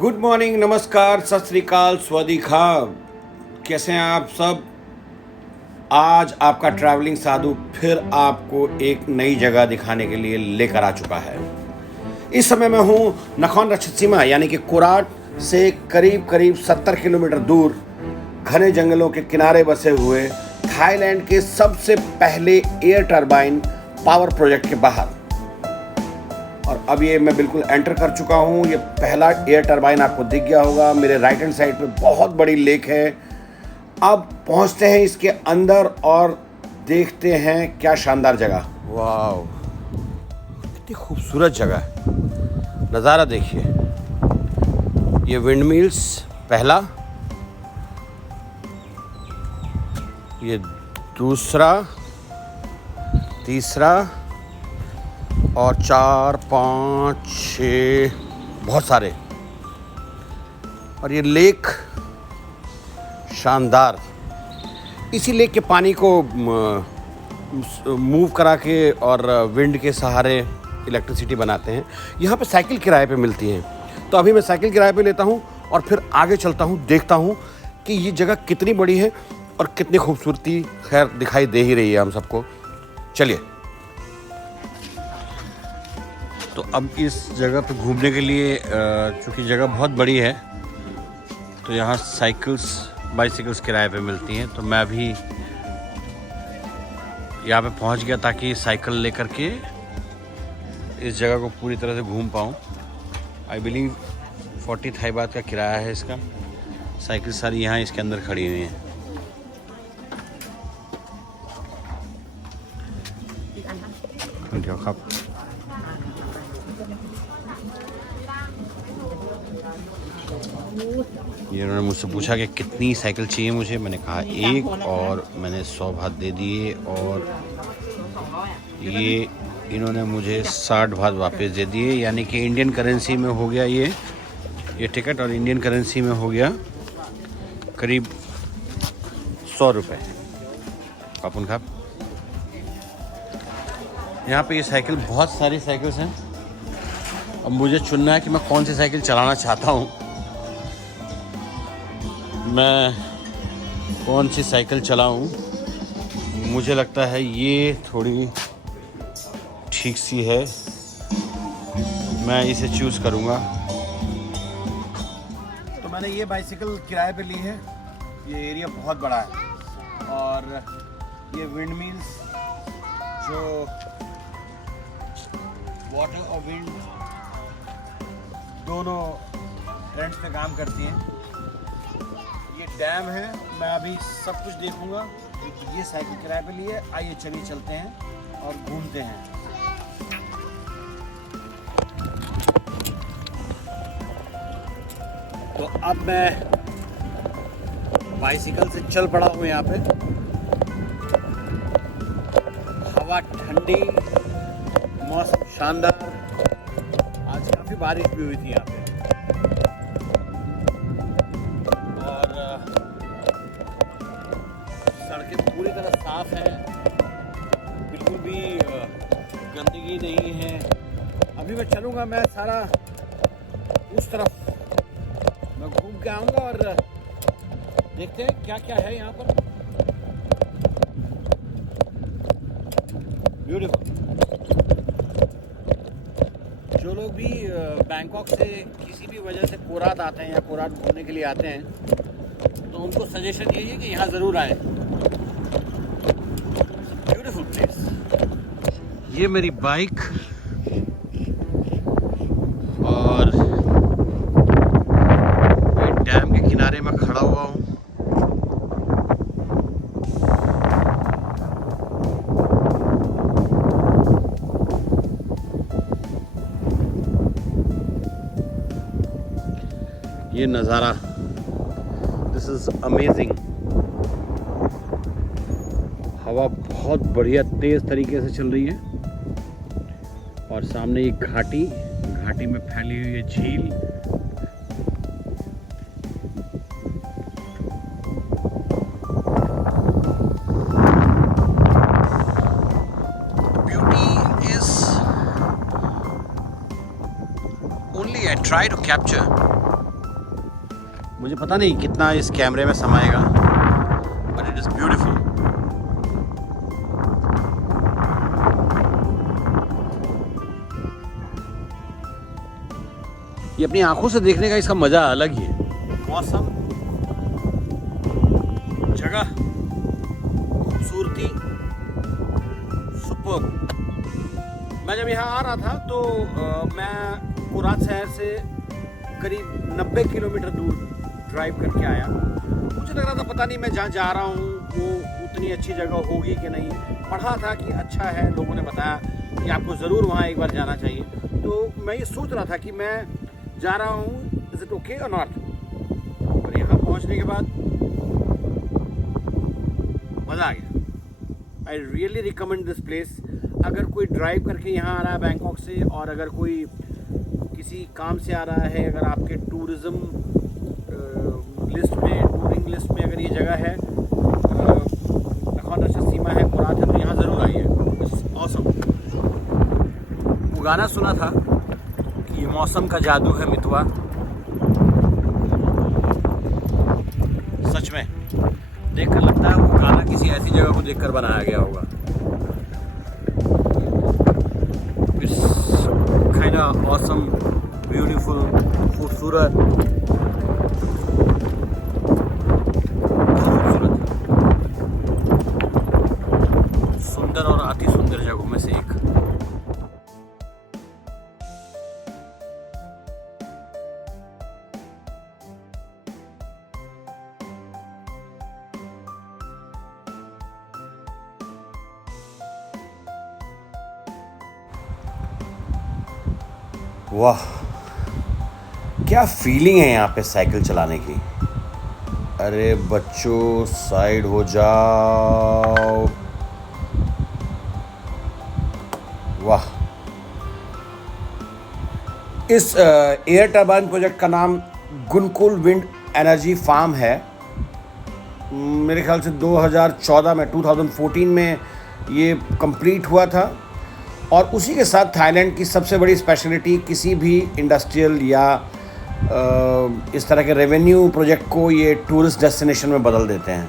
Good morning, नमस्कार, सत श्री अकाल, स्वादी खाब। कैसे हैं आप सब। आज आपका ट्रैवलिंग साधु फिर आपको एक नई जगह दिखाने के लिए लेकर आ चुका है। इस समय मैं हूँ नखौन रक्षसीमा यानी कि कोराट से करीब करीब 70 किलोमीटर दूर घने जंगलों के किनारे बसे हुए थाईलैंड के सबसे पहले एयर टरबाइन पावर प्रोजेक्ट के बाहर। और अब ये मैं बिल्कुल एंटर कर चुका हूँ। ये पहला एयर टरबाइन आपको दिख गया होगा। मेरे राइट हैंड साइड पे बहुत बड़ी लेक है। अब पहुँचते हैं इसके अंदर और देखते हैं क्या शानदार जगह। वाह, कितनी खूबसूरत जगह है। नज़ारा देखिए। ये विंड मिल्स पहला, ये दूसरा, तीसरा और 4, 5, 6 बहुत सारे। और ये लेक शानदार। इसी लेक के पानी को मूव करा के और विंड के सहारे इलेक्ट्रिसिटी बनाते हैं। यहाँ पे साइकिल किराए पे मिलती हैं। तो अभी मैं साइकिल किराए पे लेता हूँ और फिर आगे चलता हूँ, देखता हूँ कि ये जगह कितनी बड़ी है और कितनी खूबसूरती खैर दिखाई दे ही रही है हम सबको। चलिए। तो अब इस जगह पे घूमने के लिए चूँकि जगह बहुत बड़ी है तो यहाँ बाइसिकल्स किराए पे मिलती हैं। तो मैं अभी यहाँ पे पहुँच गया ताकि साइकिल लेकर के इस जगह को पूरी तरह से घूम पाऊँ। आई बिलीव 40 थाई बात का किराया है इसका। साइकिल सारी यहाँ इसके अंदर खड़ी हुई हैं। ये उन्होंने मुझसे पूछा कि कितनी साइकिल चाहिए मुझे। मैंने कहा एक, और मैंने 100 बात दे दिए। और ये इन्होंने मुझे 60 बात वापस दे दिए, यानी कि इंडियन करेंसी में हो गया ये टिकट, और इंडियन करेंसी में हो गया करीब 100 रुपये। कापुन खाप। यहाँ पे ये साइकिल, बहुत सारी साइकिल्स हैं। अब मुझे चुनना है कि मैं कौन सी साइकिल चलाना चाहता हूँ। मैं कौन सी साइकिल चलाऊं। मुझे लगता है ये थोड़ी ठीक सी है, मैं इसे चूज़ करूंगा। तो मैंने ये बाइसिकल किराए पे ली है। ये एरिया बहुत बड़ा है और ये विंड मिल्स जो वाटर और विंड दोनों ट्रेंड्स पे काम करती हैं। ये डैम है। मैं अभी सब कुछ देखूंगा। ये साइकिल किराए पे लिए। आइए चलिए चलते हैं और घूमते हैं। तो अब मैं बाइसिकल से चल पड़ा हूँ। यहाँ पे हवा ठंडी, मौसम शानदार। आज काफ़ी बारिश भी हुई थी यहाँ पे और सड़कें पूरी तरह साफ हैं, बिल्कुल भी गंदगी नहीं है। अभी मैं चलूँगा, मैं सारा उस तरफ मैं घूम के आऊँगा और देखते हैं क्या क्या है यहाँ पर। ब्यूटीफुल। जो लोग भी बैंकॉक से किसी भी वजह से कोराट आते हैं या कोराट घूमने के लिए आते हैं तो उनको सजेशन यही है कि यहाँ ज़रूर आए। Beautiful place. ये मेरी बाइक और डैम के किनारे में खड़ा हुआ हूँ। ये नज़ारा, दिस इज़ अमेजिंग। हवा बहुत बढ़िया तेज़ तरीके से चल रही है और सामने एक घाटी में फैली हुई है झील। Beauty is only I try to capture मुझे पता नहीं कितना इस कैमरे में समाएगा, बट इट इज़ ब्यूटीफुल। ये अपनी आंखों से देखने का इसका मज़ा अलग ही है। मौसम, जगह, खूबसूरती, सुपर्ब। मैं जब यहाँ आ रहा था तो मैं कुरात शहर से करीब 90 किलोमीटर दूर ड्राइव करके आया। मुझे लग रहा था पता नहीं मैं जहाँ जा रहा हूँ वो उतनी अच्छी जगह होगी कि नहीं। पढ़ा था कि अच्छा है, लोगों ने बताया कि आपको ज़रूर वहाँ एक बार जाना चाहिए। तो मैं ये सोच रहा था कि मैं जा रहा हूँ, इज़ इट ओके और नॉट। और यहाँ पहुँचने के बाद मज़ा आ गया। I really recommend this place. अगर कोई ड्राइव करके यहाँ आ रहा है बैंकॉक से, और अगर कोई किसी काम से आ रहा है, अगर आपके टूरिज़्म लिस्ट में, टूरिंग लिस्ट में अगर ये जगह है, नखोन राचसीमा है, कुरात है, तो यहाँ ज़रूर आइए। It's awesome. वो गाना सुना था कि ये मौसम का जादू है मितवा। सच में देखकर लगता है वो गाना किसी ऐसी जगह को देखकर बनाया गया होगा। kind of awesome, beautiful, खूबसूरत, सुंदर और अति सुंदर जगहों में से एक। वाह, क्या फीलिंग है यहाँ पे साइकिल चलाने की। अरे बच्चों साइड हो जाओ। वाह। इस एयर टरबाइन प्रोजेक्ट का नाम गुनकुल विंड एनर्जी फार्म है। मेरे ख्याल से 2014 में 2014 में ये कंप्लीट हुआ था। और उसी के साथ थाईलैंड की सबसे बड़ी स्पेशलिटी, किसी भी इंडस्ट्रियल या इस तरह के रेवेन्यू प्रोजेक्ट को ये टूरिस्ट डेस्टिनेशन में बदल देते हैं।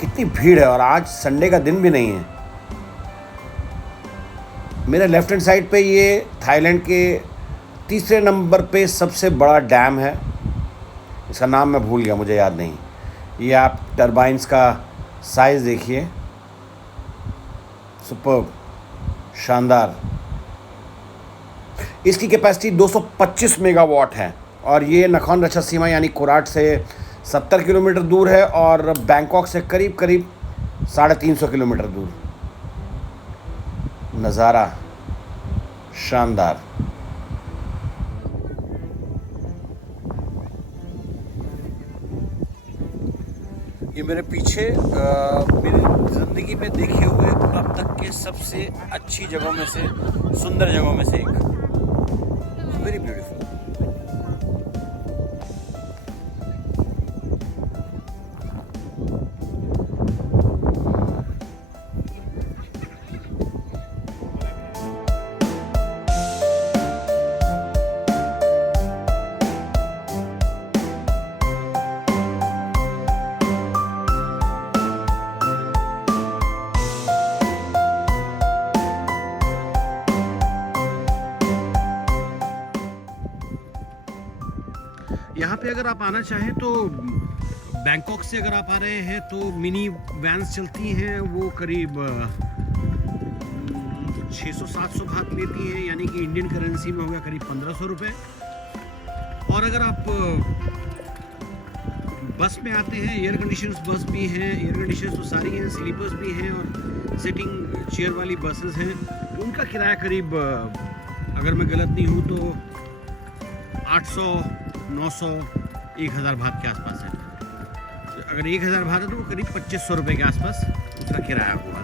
कितनी भीड़ है, और आज संडे का दिन भी नहीं है। मेरे लेफ्ट हैंड साइड पे ये थाईलैंड के तीसरे नंबर पे सबसे बड़ा डैम है। इसका नाम मैं भूल गया, मुझे याद नहीं। ये आप टरबाइन्स का साइज़ देखिए, सुपर्ब, शानदार। इसकी कैपेसिटी 225 मेगावाट है, और ये नखोन राचसीमा यानी कुराट से 70 किलोमीटर दूर है, और बैंकॉक से करीब करीब 350 किलोमीटर दूर। नज़ारा शानदार। ये मेरे पीछे मेरी ज़िंदगी में देखे हुए अब तक के सबसे अच्छी जगहों में से, सुंदर जगहों में से एक। Very beautiful. यहाँ पे अगर आप आना चाहें तो बैंकॉक से अगर आप आ रहे हैं तो मिनी वैन्स चलती हैं, वो करीब 600-700 बात लेती हैं, यानी कि इंडियन करेंसी में होगा करीब 1500 रुपये। और अगर आप बस में आते हैं, एयर कंडीशंस बस भी हैं, एयर कंडीशंस तो सारी हैं, स्लीपर्स भी हैं, और सिटिंग चेयर वाली बसेस हैं। उनका किराया करीब, अगर मैं गलत नहीं हूँ तो 800, 900, 1000 बात के आसपास है। अगर 1000 बात है तो वो करीब 2500 रुपये के आसपास उसका किराया हुआ।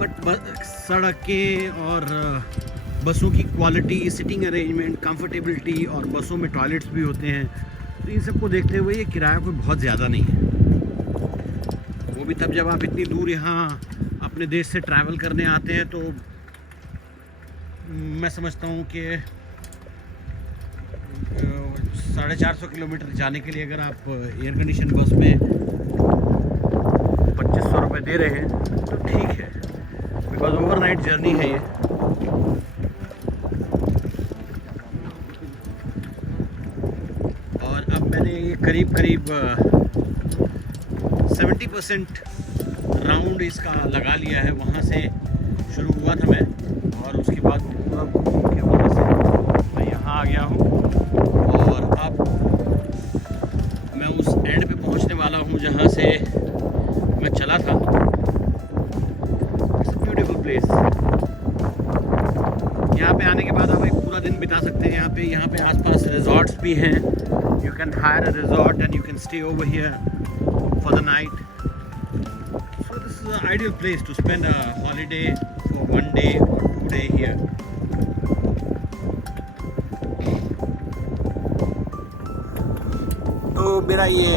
बट सड़कें और बसों की क्वालिटी, सिटिंग अरेंजमेंट, कंफर्टेबिलिटी, और बसों में टॉयलेट्स भी होते हैं, तो इन सबको देखते हुए ये किराया कोई बहुत ज़्यादा नहीं है। वो भी तब जब आप इतनी दूर यहाँ अपने देश से ट्रैवल करने आते हैं, तो मैं समझता हूँ कि 450 किलोमीटर जाने के लिए अगर आप एयर कंडीशन बस में 2500 रुपये दे रहे हैं तो ठीक है, बिकॉज ओवरनाइट जर्नी है ये। और अब मैंने ये करीब 70% राउंड इसका लगा लिया है। वहाँ से शुरू हुआ था मैं और उसके बाद पूरा घूम के वहाँ से मैं यहाँ आ गया हूँ और अब मैं उस एंड पे पहुँचने वाला हूँ जहाँ से मैं चला था। It's a beautiful place. यहाँ पे आने के बाद आप एक पूरा दिन बिता सकते हैं यहाँ पे आसपास रिजॉर्ट्स भी हैं। You can hire a resort and you can stay over here for the night. So this is an ideal place to spend a holiday for 1 day or 2 day here. तो मेरा ये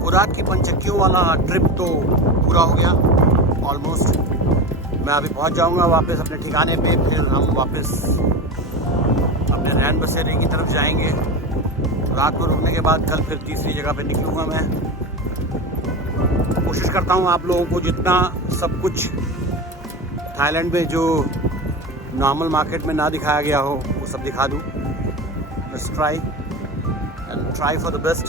खुराक की पंचक्कियों वाला ट्रिप तो पूरा हो गया ऑलमोस्ट। मैं अभी पहुंच जाऊंगा वापस अपने ठिकाने पे, फिर हम वापस अपने रैन बसेरे की तरफ जाएंगे। रात को रुकने के बाद कल फिर तीसरी जगह पे निकलूँगा मैं। कोशिश करता हूँ आप लोगों को जितना सब कुछ थाईलैंड में जो नॉर्मल मार्केट में ना दिखाया गया हो वो सब दिखा दूँ। Let's try for the best.